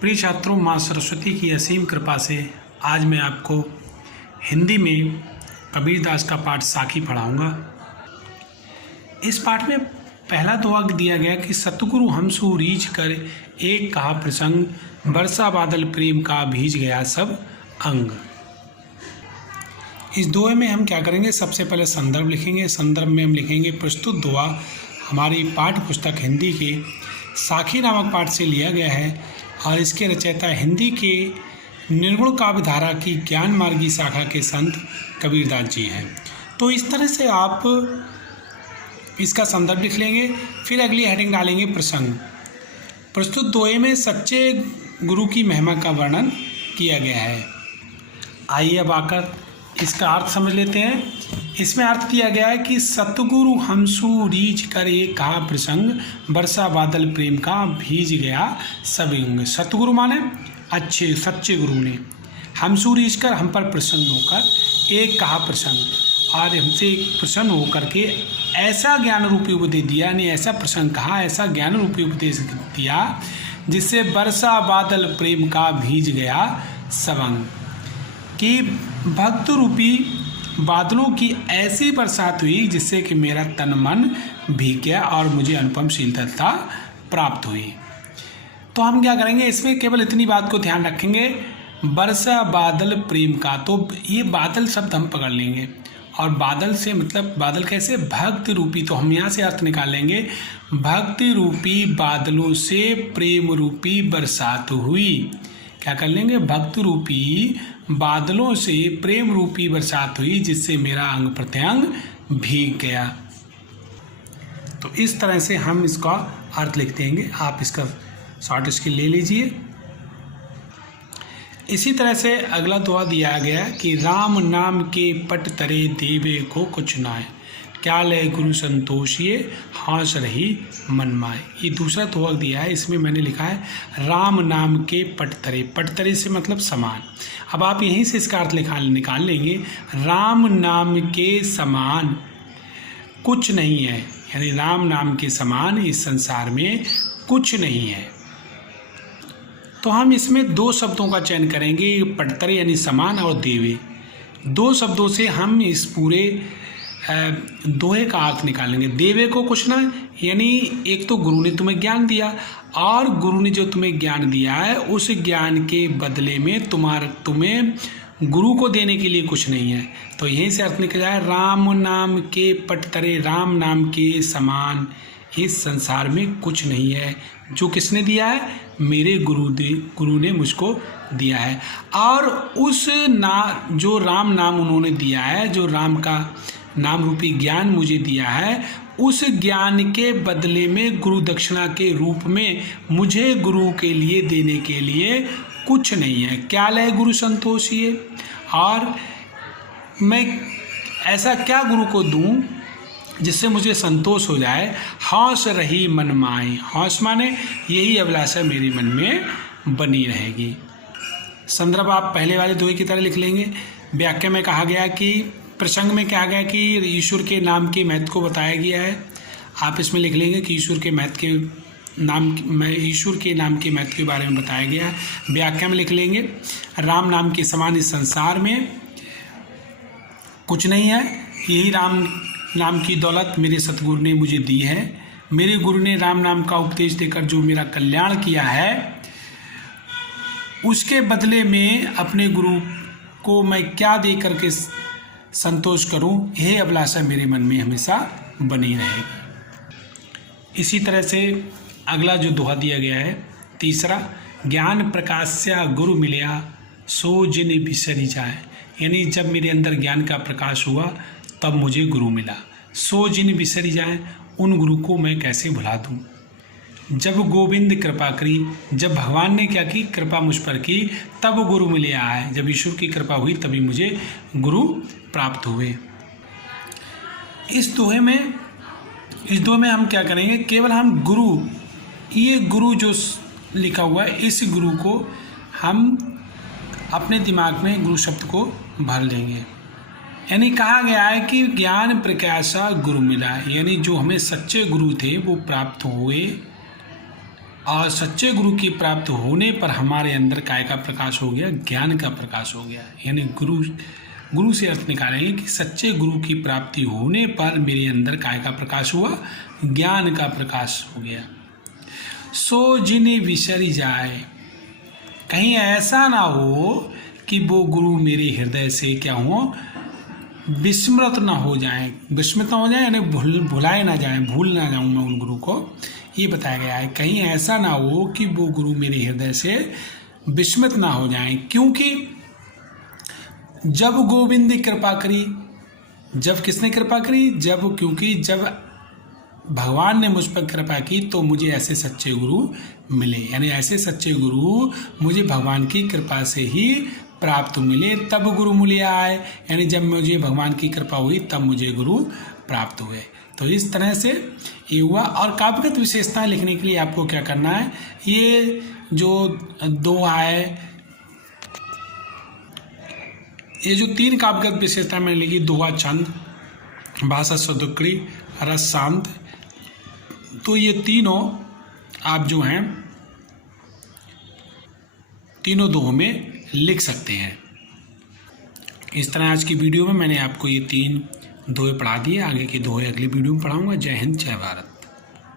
प्रिय छात्रों, माँ सरस्वती की असीम कृपा से आज मैं आपको हिंदी में कबीरदास का पाठ साखी पढ़ाऊँगा। इस पाठ में पहला दोहा दिया गया कि सतगुरु हमसु रीझ कर एक कहा प्रसंग, बरसा बादल प्रेम का भीज गया सब अंग। इस दोहे में हम क्या करेंगे, सबसे पहले संदर्भ लिखेंगे। संदर्भ में हम लिखेंगे प्रस्तुत दोहा हमारी पाठ्य पुस्तक हिंदी के साखी नामक पाठ से लिया गया है और इसके रचयिता हिंदी के निर्गुण काव्य धारा की ज्ञान मार्गी शाखा के संत कबीरदास जी हैं। तो इस तरह से आप इसका संदर्भ लिख लेंगे, फिर अगली हेडिंग डालेंगे प्रसंग। प्रस्तुत दोहे में सच्चे गुरु की महिमा का वर्णन किया गया है। आइए अब आकर इसका अर्थ समझ लेते हैं। इसमें अर्थ दिया गया है कि सतगुरु हमसु रीझ कर एक कहा प्रसंग, बरसा बादल प्रेम का भीज गया सब अंग। सतगुरु माने अच्छे सच्चे गुरु ने, हमसु रीझ कर हम पर प्रसन्न होकर एक कहा प्रसंग और हमसे प्रसन्न होकर के ऐसा ज्ञान रूपी उपदेश दिया, यानी ऐसा प्रसंग कहा, ऐसा ज्ञान रूपी उपदेश दिया जिससे बरसा बादल प्रेम का भीज गया सब अंग, कि भक्त रूपी बादलों की ऐसी बरसात हुई जिससे कि मेरा तन मन भीग गया और मुझे अनुपम शीलता प्राप्त हुई। तो हम क्या करेंगे, इसमें केवल इतनी बात को ध्यान रखेंगे, बरसा बादल प्रेम का। तो ये बादल शब्द हम पकड़ लेंगे और बादल से मतलब बादल कैसे, भक्ति रूपी। तो हम यहाँ से अर्थ निकाल लेंगे, भक्ति रूपी बादलों से प्रेम रूपी बरसात हुई। क्या कर लेंगे, भक्त रूपी बादलों से प्रेम रूपी बरसात हुई जिससे मेरा अंग प्रत्यंग भीग गया। तो इस तरह से हम इसका अर्थ लिख देंगे। आप इसका शॉर्ट स्किल ले लीजिए। इसी तरह से अगला दोहा दिया गया कि राम नाम के पट तरे देवे को कुछ नाय, क्या लय गुरु संतोषिए हास रही मन माय। ये दूसरा दोहा दिया है, इसमें मैंने लिखा है राम नाम के पटतरे। पटतरे से मतलब समान। अब आप यहीं से इसका अर्थ निकाल लेंगे, राम नाम के समान कुछ नहीं है, यानी राम नाम के समान इस संसार में कुछ नहीं है। तो हम इसमें दो शब्दों का चयन करेंगे, पटतरे यानी समान और देवे। दो शब्दों से हम इस पूरे दोहे का अर्थ निकालेंगे। देवे को कुछ ना, यानी एक तो गुरु ने तुम्हें ज्ञान दिया और गुरु ने जो तुम्हें ज्ञान दिया है उस ज्ञान के बदले में तुम्हें गुरु को देने के लिए कुछ नहीं है। तो यहीं से अर्थ निकला है, राम नाम के पटतरे, राम नाम के समान इस संसार में कुछ नहीं है। जो किसने दिया है, मेरे गुरु ने मुझको दिया है। और उस जो राम नाम उन्होंने दिया है, जो राम का नाम रूपी ज्ञान मुझे दिया है, उस ज्ञान के बदले में गुरु दक्षिणा के रूप में मुझे गुरु के लिए देने के लिए कुछ नहीं है। क्या लय गुरु संतोषिए, और मैं ऐसा क्या गुरु को दूं जिससे मुझे संतोष हो जाए। हौस रही मन माए, हौस माने यही अभिलाषा मेरे मन में बनी रहेगी। संदर्भ आप पहले वाले दोहे की तरह लिख लेंगे। व्याख्या में कहा गया कि प्रसंग में क्या गया कि ईश्वर के नाम के महत्व को बताया गया है। आप इसमें लिख लेंगे कि ईश्वर के नाम के महत्व के बारे में बताया गया है। व्याख्या में लिख लेंगे, राम नाम के समान इस संसार में कुछ नहीं है, यही राम नाम की दौलत मेरे सतगुरु ने मुझे दी है। मेरे गुरु ने राम नाम का उपदेश देकर जो मेरा कल्याण किया है, उसके बदले में अपने गुरु को मैं क्या दे करके संतोष करूं, यह अभिलाषा मेरे मन में हमेशा बनी रहेगी। इसी तरह से अगला जो दोहा दिया गया है तीसरा, ज्ञान प्रकाश्या गुरु मिलया सो जिन बिसरी जाए, यानी जब मेरे अंदर ज्ञान का प्रकाश हुआ तब मुझे गुरु मिला। सो जिन बिसरी जाए, उन गुरु को मैं कैसे भुला दूं। जब गोविंद कृपा करी, जब भगवान ने क्या की, कृपा मुझ पर की, तब गुरु मिले आए। जब ईश्वर की कृपा हुई तभी मुझे गुरु प्राप्त हुए। इस दोहे में हम क्या करेंगे, केवल हम गुरु, ये गुरु जो लिखा हुआ है, इस गुरु को हम अपने दिमाग में गुरु शब्द को भर लेंगे। यानी कहा गया है कि ज्ञान प्रकाशा गुरु मिला, यानी जो हमें सच्चे गुरु थे वो प्राप्त हुए और सच्चे गुरु की प्राप्त होने पर हमारे अंदर काय का प्रकाश हो गया, ज्ञान का प्रकाश हो गया। यानी गुरु से अर्थ निकालेंगे कि सच्चे गुरु की प्राप्ति होने पर मेरे अंदर काय का प्रकाश हुआ, ज्ञान का प्रकाश हो गया। सो जिन्हें विसरी जाए, कहीं ऐसा ना हो कि वो गुरु मेरे हृदय से क्या हो, विस्मृत ना हो जाए। विस्मृत ना हो जाए यानी भुलाए ना जाए, भूल ना जाऊं मैं उन गुरु को, ये बताया गया है। कहीं ऐसा ना हो कि वो गुरु मेरे हृदय से विस्मृत ना हो जाए, क्योंकि जब गोविंद कृपा करी, जब किसने कृपा करी, क्योंकि जब भगवान ने मुझ पर कृपा की तो मुझे ऐसे सच्चे गुरु मिले। यानी ऐसे सच्चे गुरु मुझे भगवान की कृपा से ही प्राप्त मिले, तब गुरु मिले आए। यानी जब मुझे भगवान की कृपा हुई तब मुझे गुरु प्राप्त हुए। तो इस तरह से ये हुआ। और काव्यगत विशेषताएं लिखने के लिए आपको क्या करना है, ये जो दोहा है, ये जो 3 काव्यगत विशेषताएं मैंने लिखी, दोहा छंद, भाषा सदुक्री, रस शांत, तो ये तीनों आप जो हैं तीनों दोहों में लिख सकते हैं। इस तरह आज की वीडियो में मैंने आपको ये 3 दोहे पढ़ा दिए। आगे के दोहे अगली वीडियो में पढ़ाऊंगा। जय हिंद, जय भारत।